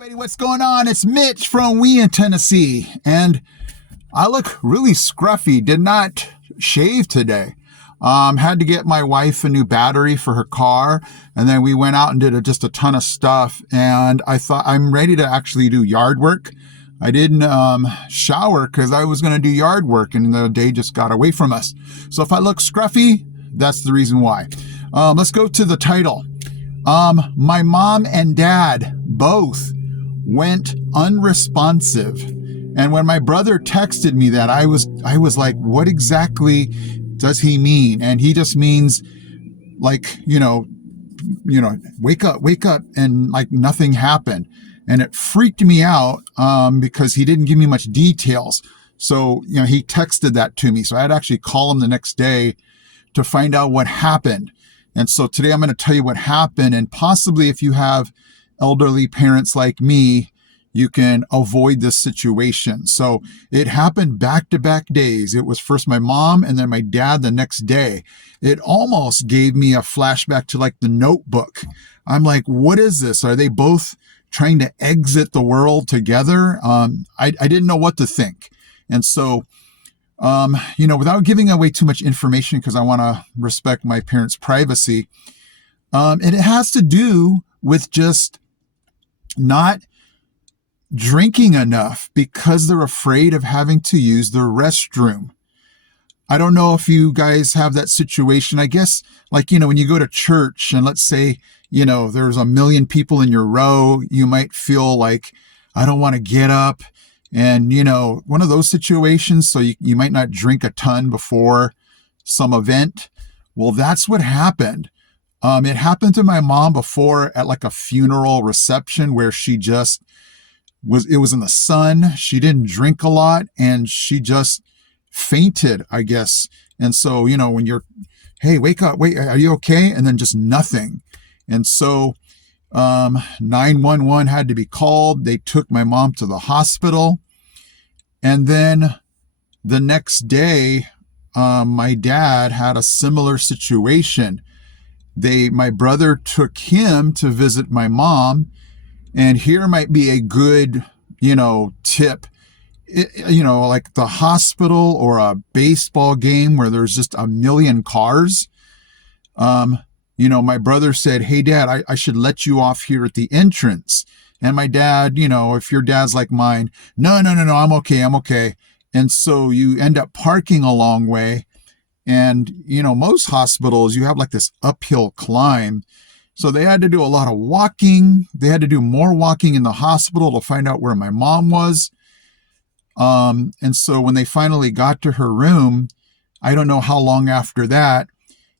Everybody, what's going on? It's Mitch from We in Tennessee, and I look really scruffy. Did not shave today. Had to get my wife a new battery for her car, and then we went out and did just a ton of stuff, and I thought I'm ready to actually do yard work. I didn't shower because I was going to do yard work, and the day just got away from us. So if I look scruffy, that's the reason why. Let's go to the title. My mom and dad both went unresponsive. And when my brother texted me that, I was like, what exactly does he mean? And he just means like, wake up, and like nothing happened. And it freaked me out because he didn't give me much details. So, he texted that to me. So I had to actually call him the next day to find out what happened. And so today I'm going to tell you what happened, and possibly if you have elderly parents like me, you can avoid this situation. So it happened back-to-back days. It was first my mom and then my dad the next day. It almost gave me a flashback to like The Notebook. I'm like, what is this? Are they both trying to exit the world together? I didn't know what to think. And so without giving away too much information, because I want to respect my parents' privacy, it has to do with just not drinking enough because they're afraid of having to use the restroom. I don't know if you guys have that situation. I guess, when you go to church and let's say, there's a million people in your row, you might feel like, I don't want to get up. And, one of those situations, so you might not drink a ton before some event. Well, that's what happened. It happened to my mom before at like a funeral reception where she just it was in the sun. She didn't drink a lot and she just fainted, I guess. And so, when you're, hey, wake up, wait, are you okay? And then just nothing. And so 911 had to be called. They took my mom to the hospital. And then the next day, my dad had a similar situation. My brother took him to visit my mom. And here might be a good, tip. Like the hospital or a baseball game where there's just a million cars. My brother said, hey, Dad, I should let you off here at the entrance. And my dad, if your dad's like mine, no, I'm okay. And so you end up parking a long way. And, most hospitals, you have like this uphill climb. So they had to do a lot of walking. They had to do more walking in the hospital to find out where my mom was. And so when they finally got to her room, I don't know how long after that,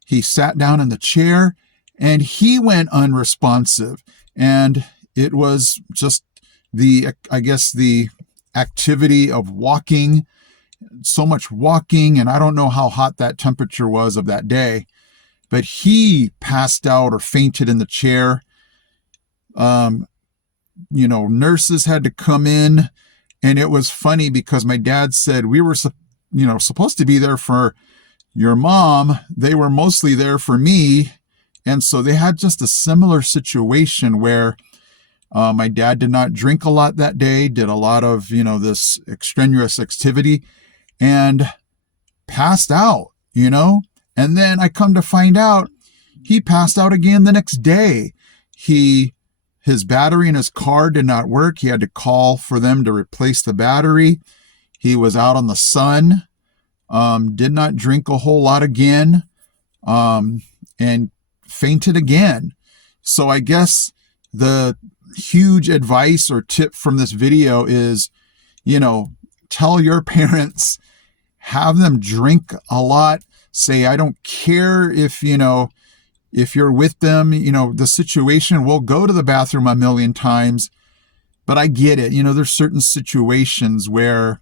he sat down in the chair and he went unresponsive. And it was just the activity of walking, so much walking. And I don't know how hot that temperature was of that day, but he passed out or fainted in the chair. Nurses had to come in, and it was funny because my dad said we were, supposed to be there for your mom. They were mostly there for me. And so they had just a similar situation where my dad did not drink a lot that day, did a lot of, this extraneous activity and passed out, And then I come to find out he passed out again the next day. His battery in his car did not work. He had to call for them to replace the battery. He was out on the sun, did not drink a whole lot again, and fainted again. So I guess the huge advice or tip from this video is, tell your parents, have them drink a lot. Say, I don't care if you're with them, the situation, we'll go to the bathroom a million times, but I get it. There's certain situations where,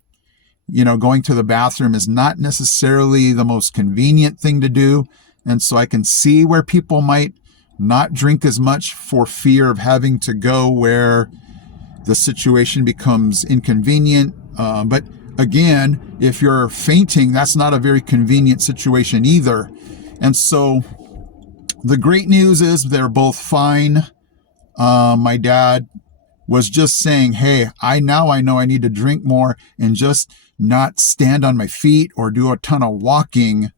going to the bathroom is not necessarily the most convenient thing to do. And so I can see where people might not drink as much for fear of having to go where the situation becomes inconvenient. But again, if you're fainting, that's not a very convenient situation either. And so the great news is they're both fine. My dad was just saying, hey, I know I need to drink more and just not stand on my feet or do a ton of walking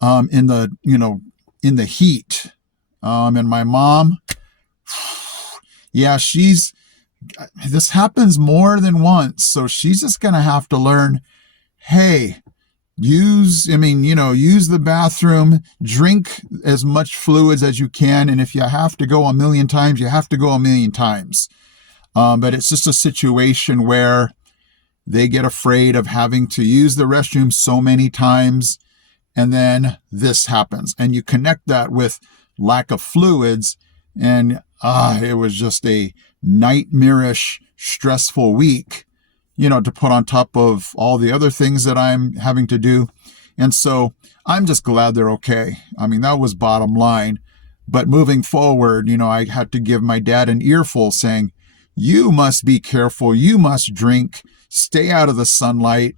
in the heat. And my mom, yeah, this happens more than once. So she's just going to have to learn, hey, use the bathroom, drink as much fluids as you can. And if you have to go a million times, you have to go a million times. But it's just a situation where they get afraid of having to use the restroom so many times. And then this happens. And you connect that with lack of fluids. And it was just a nightmarish, stressful week, to put on top of all the other things that I'm having to do. And so I'm just glad they're okay. I mean, that was bottom line. But moving forward, I had to give my dad an earful saying, you must be careful. You must drink, stay out of the sunlight,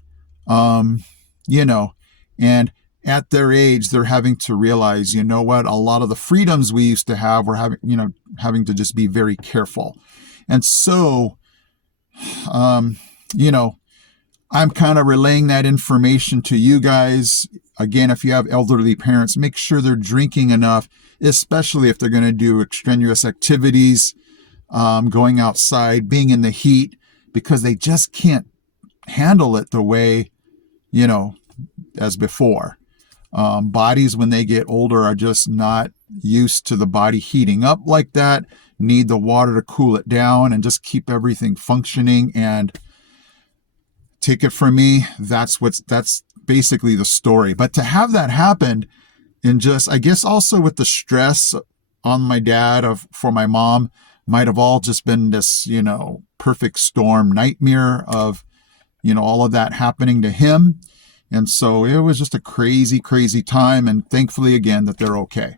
and at their age, they're having to realize, a lot of the freedoms we used to have, we're having to just be very careful. And so, I'm kind of relaying that information to you guys. Again, if you have elderly parents, make sure they're drinking enough, especially if they're going to do extraneous activities, going outside, being in the heat, because they just can't handle it the way, as before. Bodies, when they get older, are just not used to the body heating up like that, need the water to cool it down and just keep everything functioning. And take it from me, that's basically the story. But to have that happen, and just, I guess also with the stress on my dad for my mom, might have all just been this, perfect storm nightmare of, all of that happening to him. And so it was just a crazy, crazy time. And thankfully, again, that they're okay.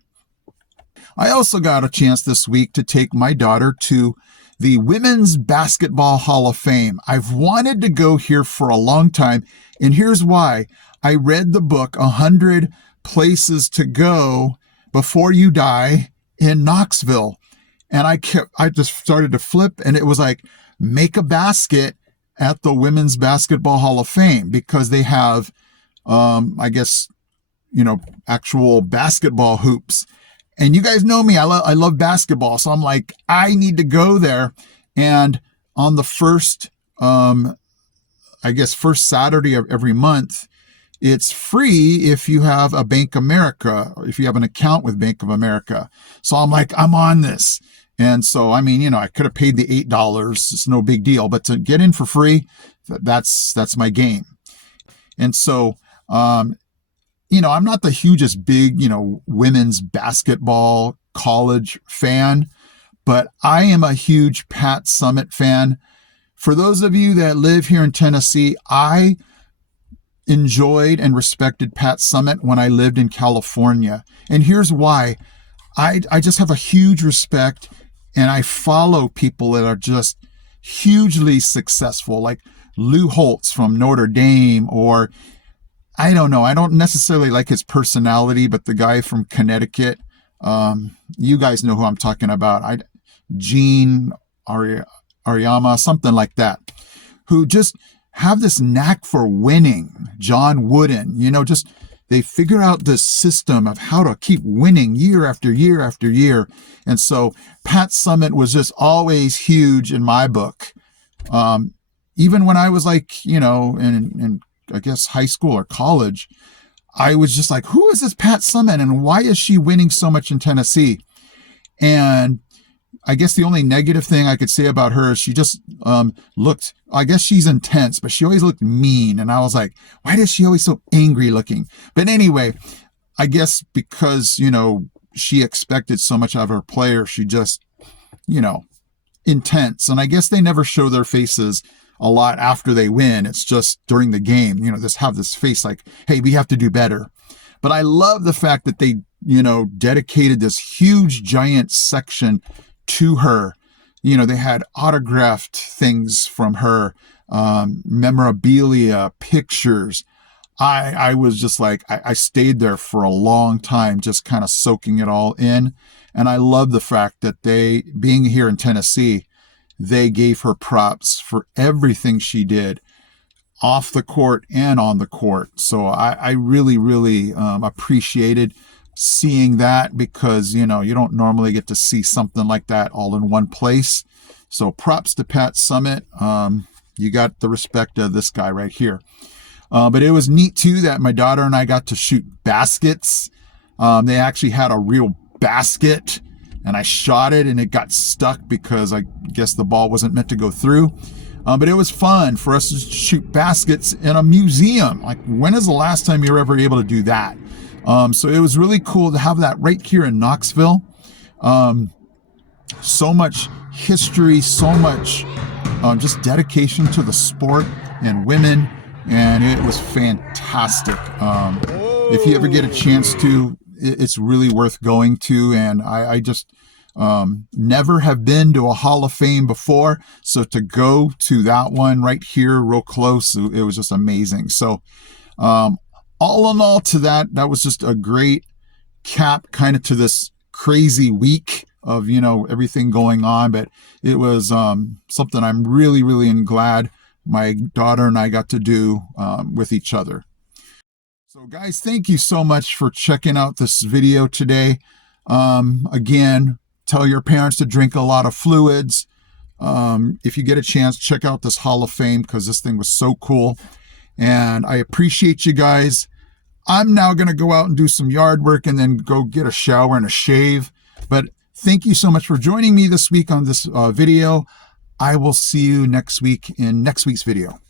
I also got a chance this week to take my daughter to the Women's Basketball Hall of Fame. I've wanted to go here for a long time. And here's why. I read the book, 100 Places to Go Before You Die in Knoxville. And I just started to flip, and it was like, make a basket at the Women's Basketball Hall of Fame, because they have, actual basketball hoops. And you guys know me, I love basketball. So I'm like, I need to go there. And on the first Saturday of every month, it's free if you have a Bank America, or if you have an account with Bank of America. So I'm like, I'm on this. And so, I could have paid the $8. It's no big deal, but to get in for free, that's my game. And so, I'm not the hugest big, women's basketball college fan, but I am a huge Pat Summitt fan. For those of you that live here in Tennessee, I enjoyed and respected Pat Summitt when I lived in California. And here's why. I just have a huge respect, and I follow people that are just hugely successful, like Lou Holtz from Notre Dame, or I don't know. I don't necessarily like his personality, but the guy from Connecticut, you guys know who I'm talking about. Gene Auriemma, something like that, who just have this knack for winning. John Wooden, they figure out this system of how to keep winning year after year after year. And so Pat Summitt was just always huge in my book. Even when I was like, in I guess high school or college, I was just like, who is this Pat Summitt and why is she winning so much in Tennessee? And I guess the only negative thing I could say about her is she just looked, I guess she's intense, but she always looked mean. And I was like, why is she always so angry looking? But anyway, I guess because, she expected so much out of her player, she just, intense. And I guess they never show their faces a lot after they win. It's just during the game, just have this face like, hey, we have to do better. But I love the fact that they, dedicated this huge giant section to her. They had autographed things from her, memorabilia, pictures. I was just like, I stayed there for a long time, just kind of soaking it all in. And I love the fact that being here in Tennessee, they gave her props for everything she did off the court and on the court. So I really, really appreciated seeing that, because, you don't normally get to see something like that all in one place. So props to Pat Summitt. You got the respect of this guy right here. But it was neat too that my daughter and I got to shoot baskets. They actually had a real basket, and I shot it and it got stuck because I guess the ball wasn't meant to go through. But it was fun for us to shoot baskets in a museum. Like, when is the last time you were ever able to do that? So it was really cool to have that right here in Knoxville. So much history, so much just dedication to the sport and women, and it was fantastic. If you ever get a chance to, it's really worth going to, and I just never have been to a Hall of Fame before, so to go to that one right here real close, it was just amazing. So all in all, to that was just a great cap kind of to this crazy week of everything going on, but it was something I'm really, really glad my daughter and I got to do with each other. So guys, thank you so much for checking out this video today. Again, tell your parents to drink a lot of fluids. If you get a chance, check out this Hall of Fame, because this thing was so cool. And I appreciate you guys. I'm now going to go out and do some yard work and then go get a shower and a shave. But thank you so much for joining me this week on this video. I will see you next week in next week's video.